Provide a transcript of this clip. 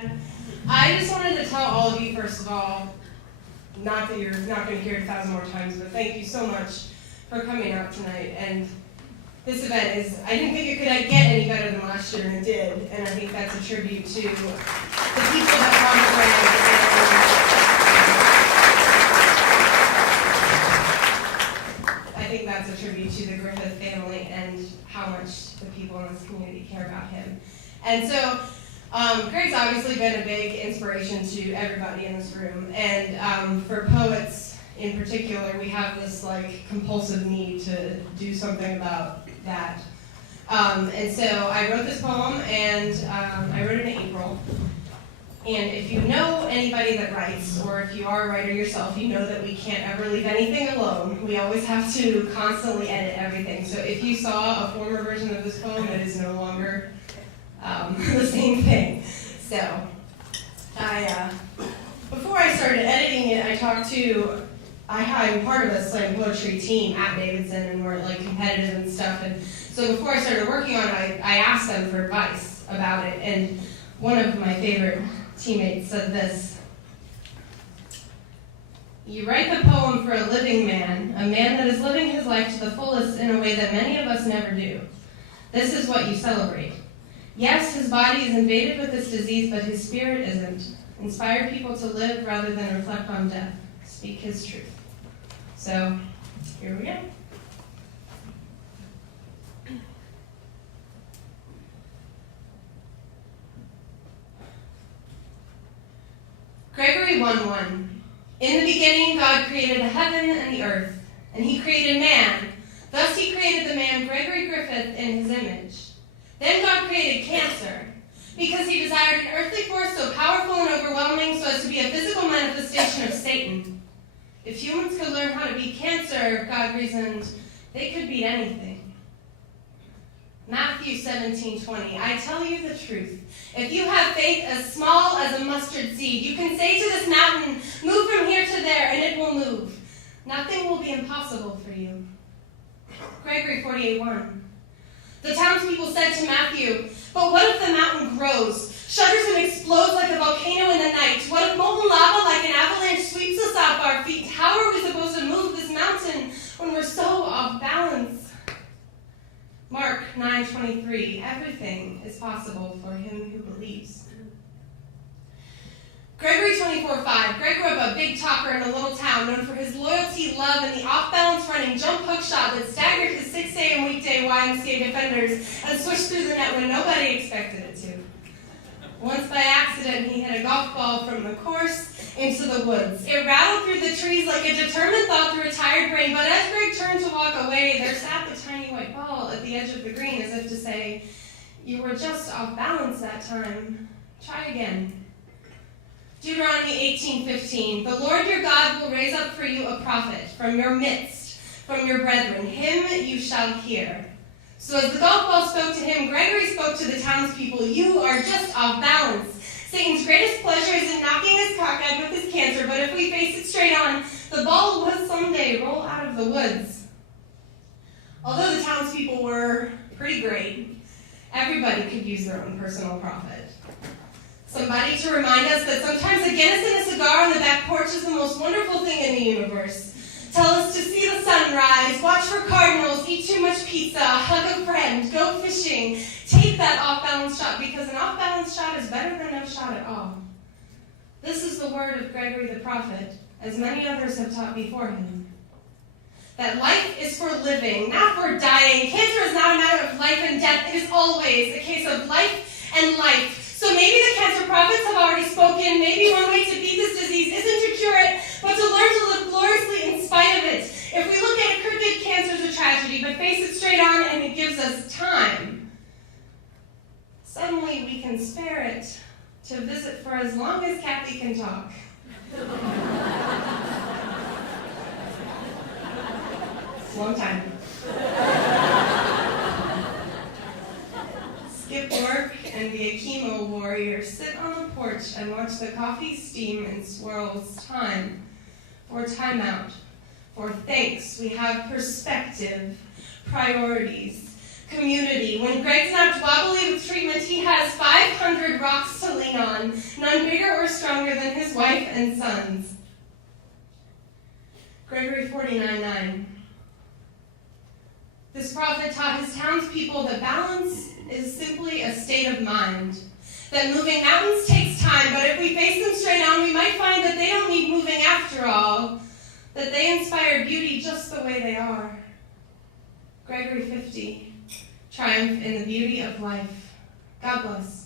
Amen. I just wanted to tell all of you, first of all, not that you're not going to hear it 1,000 more times, but thank you so much for coming out tonight. And this event I didn't think it could get any better than last year, and it did. And I think that's a tribute to the people that come around. I think that's a tribute to the Griffith family and how much the people in this community care about him. And so, Greg's obviously been a big inspiration to everybody in this room, and for poets in particular, we have this compulsive need to do something about that. And so I wrote this poem, and I wrote it in April. And if you know anybody that writes, or if you are a writer yourself, you know that we can't ever leave anything alone. We always have to constantly edit everything. So if you saw a former version of this poem, it is no longer the same thing. So before I started editing it, I'm part of a slam poetry team at Davidson, and we're competitive and stuff. And so before I started working on it, I asked them for advice about it. And one of my favorite teammates said this: "You write the poem for a living man, a man that is living his life to the fullest in a way that many of us never do. This is what you celebrate. Yes, his body is invaded with this disease, but his spirit isn't. Inspire people to live rather than reflect on death. Speak his truth." So, here we go. Gregory 1:1. In the beginning, God created the heaven and the earth, and he created man. Thus he created the man Gregory Griffith in his image. Then God created cancer, because he desired an earthly force so powerful and overwhelming so as to be a physical manifestation of Satan. If humans could learn how to beat cancer, God reasoned, they could beat anything. Matthew 17:20. I tell you the truth. If you have faith as small as a mustard seed, you can say to this mountain, move from here to there, and it will move. Nothing will be impossible for you. Gregory 48:1. The townspeople said to Matthew, but what if the mountain grows, shudders and explodes like a volcano in the night? What if molten lava like an avalanche sweeps us off our feet? How are we supposed to move this mountain when we're so off balance? Mark 9:23. Everything is possible for him who believes. Gregory 24:5. Greg grew up a big talker in a little town known for his loyalty, love, and the off-balance running jump hook shot that staggered his 6 a.m. weekday YMCA defenders and swished through the net when nobody expected it to. Once by accident, he hit a golf ball from the course into the woods. It rattled through the trees like a determined thought through a tired brain, but as Greg turned to walk away, there sat the tiny white ball at the edge of the green as if to say, you were just off balance that time. Try again. Deuteronomy 18:15. The Lord your God will raise up for you a prophet from your midst, from your brethren. Him you shall hear. So as the golf ball spoke to him, Gregory spoke to the townspeople. You are just off balance. Satan's greatest pleasure is in knocking us cockeyed with his cancer, but if we face it straight on, the ball will someday roll out of the woods. Although the townspeople were pretty great, everybody could use their own personal prophet. Somebody to remind us that sometimes a Guinness and a cigar on the back porch is the most wonderful thing in the universe. Tell us to see the sunrise, watch for cardinals, eat too much pizza, hug a friend, go fishing. Take that off-balance shot, because an off-balance shot is better than no shot at all. This is the word of Gregory the prophet, as many others have taught before him. That life is for living, not for dying. Cancer is not a matter of life and death. It is always a case of life and life. So maybe the cancer prophets have already spoken. Maybe one way to beat this disease isn't to cure it, but to learn to live gloriously in spite of it. If we look at it, crooked, cancer's a tragedy, but face it straight on and it gives us time. Suddenly we can spare it to visit for as long as Cathy can talk. It's a long time. Skip work and be a chemo warrior. Sit on the porch and watch the coffee steam and swirls. Time for timeout. For thanks, we have perspective, priorities, community. When Greg's not wobbly with treatment, he has 500 rocks to lean on, none bigger or stronger than his wife and sons. Gregory 49:9. This prophet taught his townspeople that balance is simply a state of mind. That moving mountains takes time, but if we face them straight on, we might find that they don't need moving after all, that they inspire beauty just the way they are. Gregory 50. Triumph in the beauty of life. God bless.